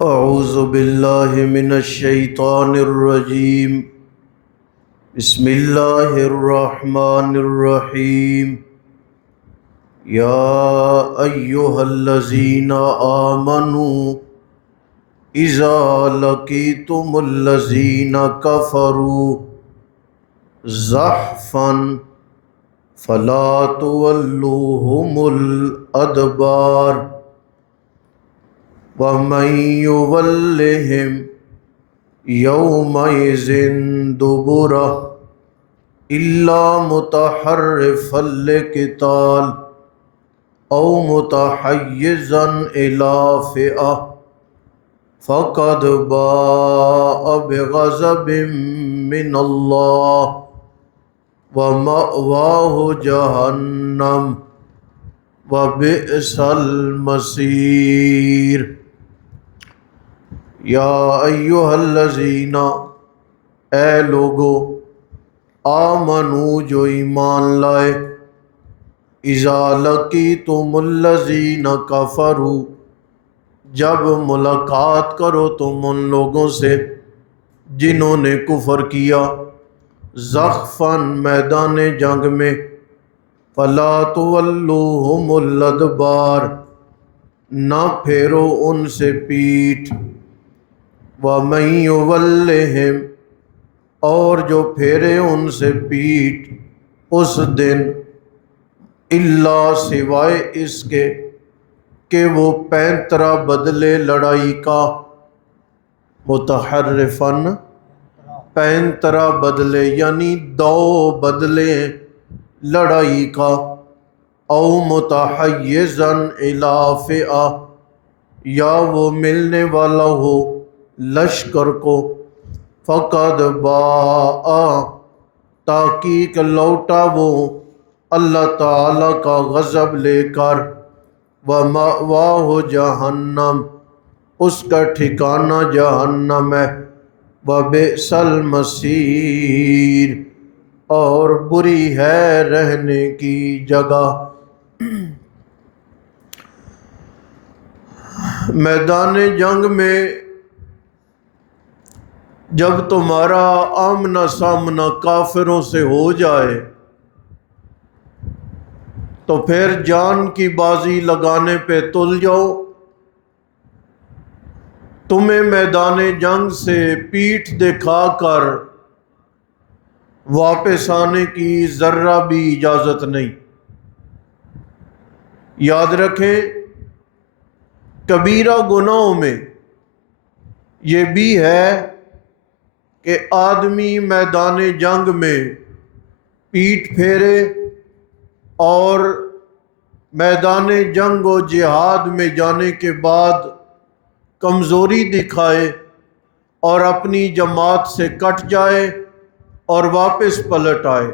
اعوذ باللہ من الشیطان الرجیم بسم اللہ الرحمن الرحیم یا ایہا الذین آمنوا اذا لقیتم الذین کفروا زحفا فلا تولوہم الادبار وَمَن يُوَلِّهِمْ يَوْمَئِذٍ دُبُرَهُ إِلَّا مُتَحَرِّفًا لِقِتَالٍ أَوْ مُتَحَيِّزًا إِلَىٰ فِئَةٍ فَقَدْ بَاءَ بِغَضَبٍ مِّنَ اللَّهِ وَمَأْوَاهُ جَهَنَّمُ وَبِئْسَ الْمَصِيرُ یا ایہا الذین، اے لوگو، آمنو جو ایمان لائے، اذا لقیتم الذین کفروا جب ملاقات کرو تم ان لوگوں سے جنہوں نے کفر کیا، زحفاً میدان جنگ میں، فلا تولوہم الادبار نہ پھیرو ان سے پیٹھ، وَمَن يُوَلِّهِمْ اور جو پھیرے ان سے پیٹھ اس دن، الا سوائے اس کے کہ وہ پینترا بدلے لڑائی کا، متحرفن پینترا بدلے یعنی دو بدلے لڑائی کا، او متحیزن الی فئہ یا وہ ملنے والا ہو لشکر کو، فقد باء تحقیق لوٹا وہ اللہ تعالی کا غضب لے کر، وَمَأْوَاهُ جہنم اس کا ٹھکانہ جہنم ہے، وَبِئْسَ الْمَصِيرُ اور بری ہے رہنے کی جگہ۔ میدان جنگ میں جب تمہارا آمنا سامنا کافروں سے ہو جائے تو پھر جان کی بازی لگانے پہ تل جاؤ۔ تمہیں میدان جنگ سے پیٹھ دکھا کر واپس آنے کی ذرہ بھی اجازت نہیں۔ یاد رکھیں، کبیرہ گناہوں میں یہ بھی ہے کہ آدمی میدان جنگ میں پیٹھ پھیرے اور میدان جنگ و جہاد میں جانے کے بعد کمزوری دکھائے اور اپنی جماعت سے کٹ جائے اور واپس پلٹ آئے۔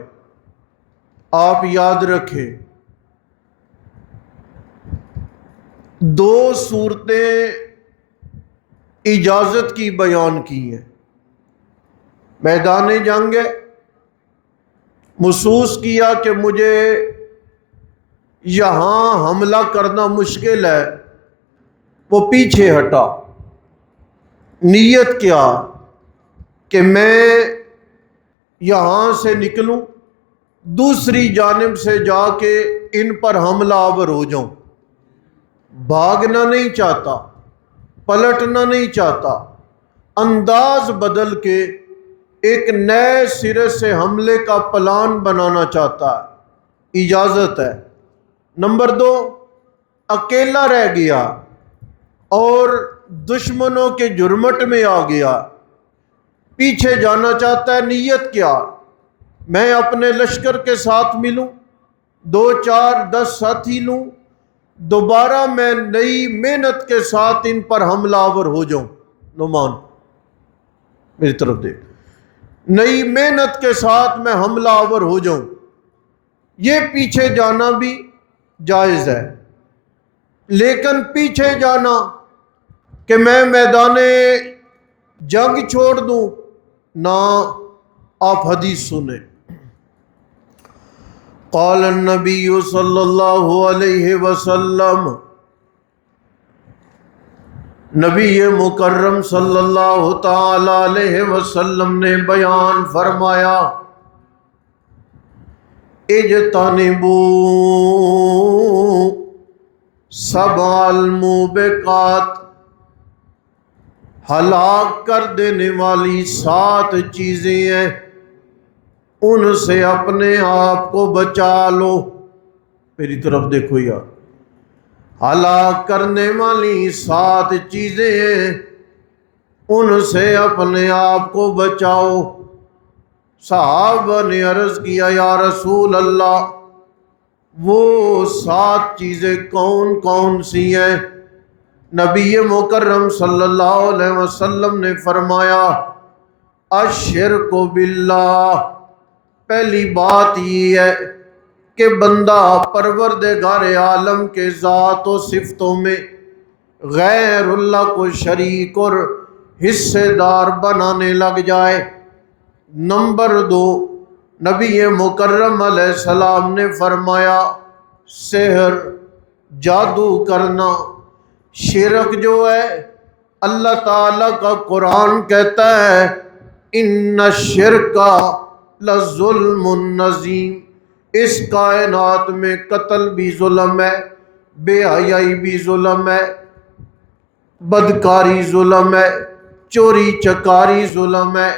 آپ یاد رکھیں، دو صورتیں اجازت کی بیان کی ہیں۔ میدان جنگ ہے، محسوس کیا کہ مجھے یہاں حملہ کرنا مشکل ہے، وہ پیچھے ہٹا۔ نیت کیا کہ میں یہاں سے نکلوں، دوسری جانب سے جا کے ان پر حملہ آور ہو جاؤں۔ بھاگنا نہیں چاہتا، پلٹنا نہیں چاہتا، انداز بدل کے ایک نئے سرے سے حملے کا پلان بنانا چاہتا ہے، اجازت ہے۔ نمبر دو، اکیلا رہ گیا اور دشمنوں کے جرمٹ میں آ گیا، پیچھے جانا چاہتا ہے۔ نیت کیا؟ میں اپنے لشکر کے ساتھ ملوں، 2 4 10 ساتھی لوں، دوبارہ میں نئی محنت کے ساتھ ان پر حملہ آور ہو جاؤں۔ نعمان میری طرف دیکھ، نئی محنت کے ساتھ میں حملہ آور ہو جاؤں، یہ پیچھے جانا بھی جائز ہے۔ لیکن پیچھے جانا کہ میں میدان جنگ چھوڑ دوں، نہ۔ آپ حدیث سنیں، قال النبی صلی اللہ علیہ وسلم، نبی مکرم صلی اللہ تعالی علیہ وسلم نے بیان فرمایا، اجتنبوا سبع الموبقات، ہلاک کر دینے والی 7 چیزیں ہیں، ان سے اپنے آپ کو بچا لو۔ میری طرف دیکھو یار، ہلاک کرنے والی 7 چیزیں ہیں، ان سے اپنے آپ کو بچاؤ۔ صحابہ نے عرض کیا، یا رسول اللہ وہ 7 چیزیں کون کون سی ہیں؟ نبی مکرم صلی اللہ علیہ وسلم نے فرمایا، الشرک باللہ، پہلی بات یہ ہے کہ بندہ پروردگار عالم کے ذات و صفتوں میں غیر اللہ کو شریک اور حصے دار بنانے لگ جائے۔ نمبر 2، نبی مکرم علیہ السلام نے فرمایا، سحر، جادو کرنا، شرک جو ہے، اللہ تعالیٰ کا قرآن کہتا ہے، ان الشرک لظلم عظیم، اس کائنات میں قتل بھی ظلم ہے، بے حیائی بھی ظلم ہے، بدکاری ظلم ہے، چوری چکاری ظلم ہے،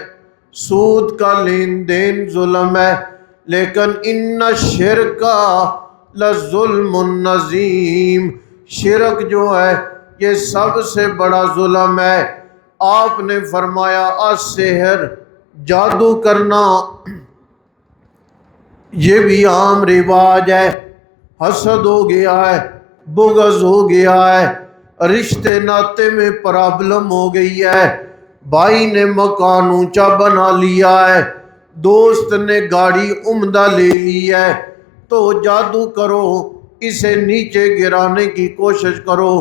سود کا لین دین ظلم ہے، لیکن ان الشرک لظلم عظیم، شرک جو ہے یہ سب سے بڑا ظلم ہے۔ آپ نے فرمایا، السحر، جادو کرنا، یہ بھی عام رواج ہے، حسد ہو گیا ہے، بغض ہو گیا ہے، رشتے ناتے میں پرابلم ہو گئی ہے، بھائی نے مکان اونچا بنا لیا ہے، دوست نے گاڑی عمدہ لے لی ہے، تو جادو کرو، اسے نیچے گرانے کی کوشش کرو۔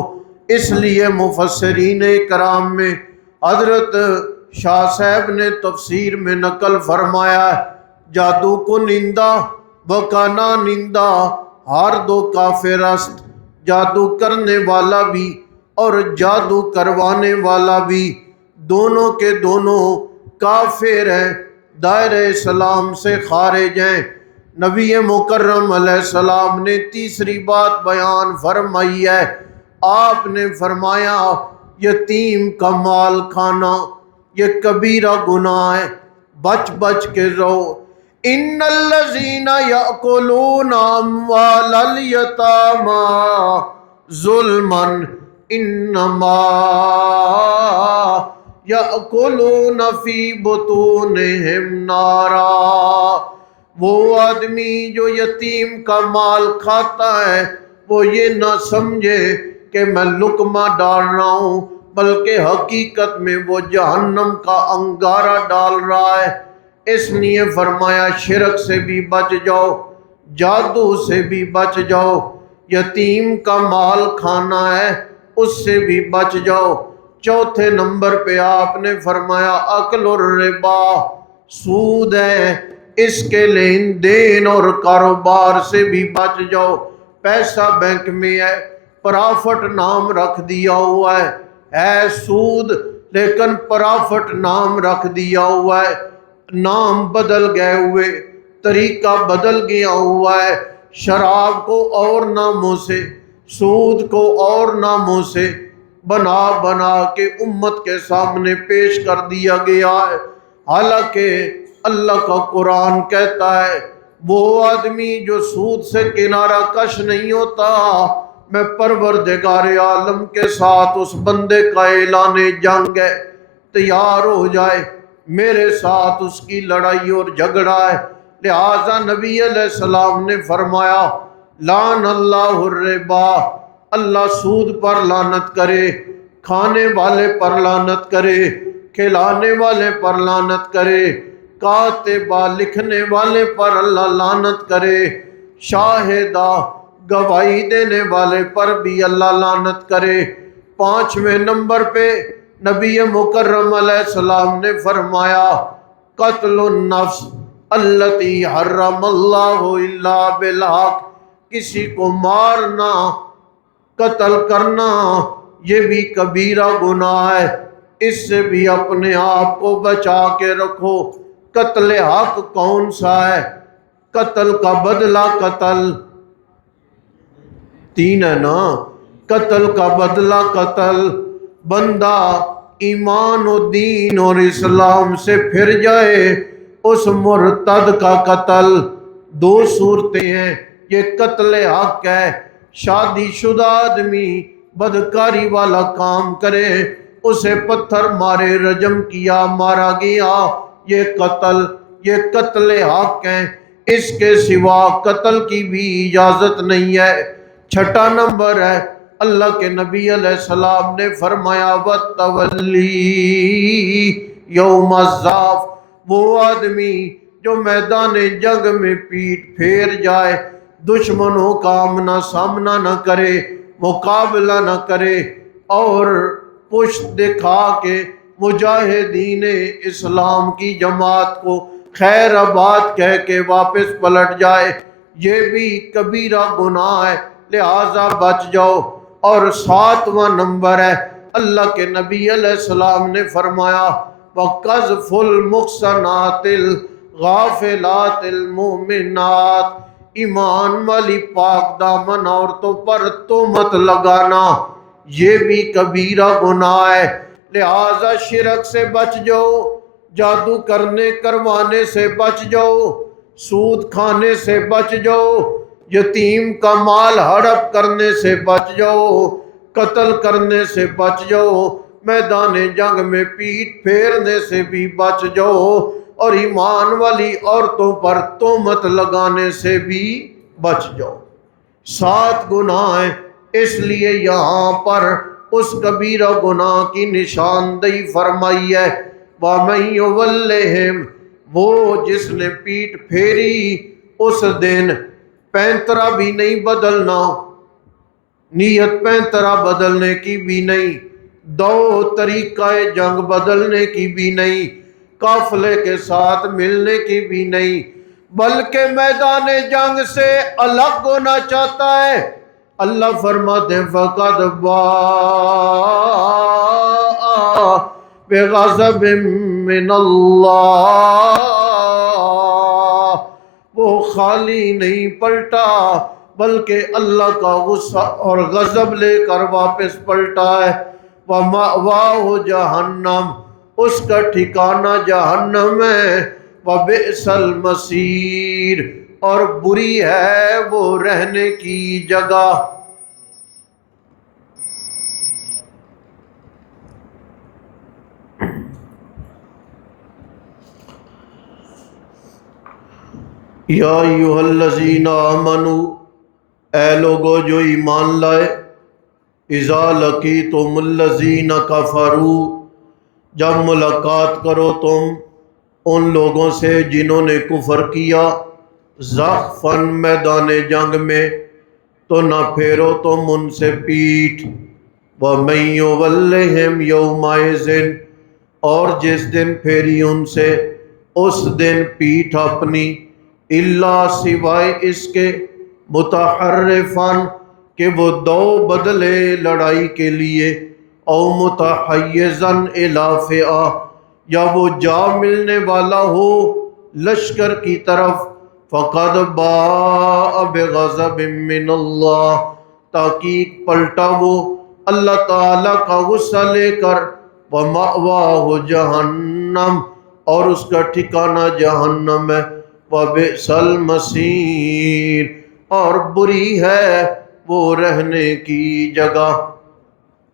اس لیے مفسرین کرام میں حضرت شاہ صاحب نے تفسیر میں نقل فرمایا ہے، جادو کو نندا بکانا نندا ہر دو کافر است، جادو کرنے والا بھی اور جادو کروانے والا بھی، دونوں کے دونوں کافر ہیں، دائرہ اسلام سے خارج ہیں۔ نبی مکرم علیہ السلام نے تیسری بات بیان فرمائی ہے، آپ نے فرمایا، یتیم کا مال کھانا یہ کبیرہ گناہ ہے، بچ بچ کے رہو۔ ان الذین یأکلون اموال الیتامی ظلما انما یأکلون فی بطونہم نارا، وہ آدمی جو یتیم کا مال کھاتا ہے وہ یہ نہ سمجھے کہ میں لقمہ ڈال رہا ہوں، بلکہ حقیقت میں وہ جہنم کا انگارہ ڈال رہا ہے۔ اس لیے فرمایا، شرک سے بھی بچ جاؤ، جادو سے بھی بچ جاؤ، یتیم کا مال کھانا ہے اس سے بھی بچ جاؤ۔ چوتھے نمبر پہ آپ نے فرمایا، اکل الربا، سود ہے، اس کے لین دین اور کاروبار سے بھی بچ جاؤ۔ پیسہ بینک میں ہے، پرافٹ نام رکھ دیا ہوا ہے سود، لیکن پرافٹ نام رکھ دیا ہوا ہے، نام بدل گئے ہوئے، طریقہ بدل گیا ہوا ہے، شراب کو اور ناموں سے، سود کو اور ناموں سے بنا بنا کے امت کے سامنے پیش کر دیا گیا ہے۔ حالانکہ اللہ کا قرآن کہتا ہے، وہ آدمی جو سود سے کنارہ کش نہیں ہوتا، میں پروردگار عالم کے ساتھ اس بندے کا اعلان جنگ ہے، تیار ہو جائے، میرے ساتھ اس کی لڑائی اور جھگڑا ہے۔ لہٰذا نبی علیہ السلام نے فرمایا، لعن اللہ الربا، اللہ سود پر لعنت کرے، کھانے والے پر لعنت کرے، کھلانے والے پر لعنت کرے، کاتبہ لکھنے والے پر اللہ لعنت کرے، شاہدہ گواہی دینے والے پر بھی اللہ لعنت کرے۔ 5ویں نمبر پہ نبی مکرم علیہ السلام نے فرمایا، قتل النفس التی حرم اللہ الا بالحق، کسی کو مارنا، قتل کرنا یہ بھی کبیرہ گناہ ہے، اس سے بھی اپنے آپ کو بچا کے رکھو۔ قتل حق کون سا ہے؟ قتل کا بدلہ قتل، تین ہے نا، قتل کا بدلہ قتل، بندہ ایمان و دین اور اسلام سے پھر جائے، اس مرتد کا قتل۔ دو صورتیں ہیں، یہ قتل حق ہے، شادی شدہ آدمی بدکاری والا کام کرے، اسے پتھر مارے، رجم کیا، مارا گیا، یہ قتل حق ہے، اس کے سوا قتل کی بھی اجازت نہیں ہے۔ چھٹا نمبر ہے، اللہ کے نبی علیہ السلام نے فرمایا وَالتَّوَلِّي یوم الزحف، وہ آدمی جو میدان جنگ میں پیٹ پھیر جائے، دشمنوں کا آمنا سامنا نہ کرے، مقابلہ نہ کرے، اور پشت دکھا کے مجاہدین اسلام کی جماعت کو خیر آباد کہہ کے واپس پلٹ جائے، یہ بھی کبیرہ گناہ ہے، لہذا بچ جاؤ۔ اور ساتواں نمبر ہے، اللہ کے نبی علیہ السلام نے فرمایا وَقَذْفُ الْمُحْصَنَاتِ الْغَافِلَاتِ الْمُؤْمِنَاتِ، ایمان والی پاک دامن عورتوں پر تہمت لگانا، یہ بھی کبیرہ گناہ ہے، لہذا شرک سے بچ جاؤ، جادو کرنے کروانے سے بچ جاؤ، سود کھانے سے بچ جاؤ، یتیم کا مال ہڑپ کرنے سے بچ جاؤ، قتل کرنے سے بچ جاؤ، میدان جنگ میں پیٹ پھیرنے سے بھی بچ جاؤ، اور ایمان والی عورتوں پر تہمت لگانے سے بھی بچ جاؤ۔ 7 گناہ ہیں، اس لیے یہاں پر اس کبیرہ گناہ کی نشاندہی فرمائی ہے وَمَن يُوَلِّهِمْ، وہ جس نے پیٹ پھیری، اس دن پینترا بھی نہیں بدلنا، نیت پینترا بدلنے کی بھی نہیں، دو طریقہ جنگ بدلنے کی بھی نہیں، قافلے کے ساتھ ملنے کی بھی نہیں، بلکہ میدان جنگ سے الگ ہونا چاہتا ہے، اللہ فرماتے ہیں فَقَدْ بَاءَ بِغَضَبٍ مِّنَ اللَّهِ، وہ خالی نہیں پلٹا بلکہ اللہ کا غصہ اور غضب لے کر واپس پلٹا ہے۔ وَمَأْوَاهُ جَہَنَّمُ، اس کا ٹھکانہ جہنم ہے، وَبِئْسَ الْمَصِيرُ، اور بری ہے وہ رہنے کی جگہ۔ یا ایھا الذین آمنوا، اے لوگو جو ایمان لائے، اذا لقیتم الذین کفروا، جب ملاقات کرو تم ان لوگوں سے جنہوں نے کفر کیا، زحفاً میدان جنگ میں، تو نہ پھیرو تم ان سے پیٹھ، وَمَن يُوَلِّهِمْ يَوْمَئِذٍ، اور جس دن پھیری ان سے اس دن پیٹھ اپنی، اللہ سوائے اس کے متحرفاً کہ وہ دو بدلے لڑائی کے لیے، او متحیزاً الی فئہ، یا وہ جا ملنے والا ہو لشکر کی طرف، فقد باء بغضب من اللہ، تحقیق پلٹا وہ اللہ تعالی کا غصہ لے کر، وَمَأْوَاهُ جَہَنَّمُ، اور اس کا ٹھکانہ جہنم ہے، وَبِئْسَ الْمَصِيرُ، اور بری ہے وہ رہنے کی جگہ۔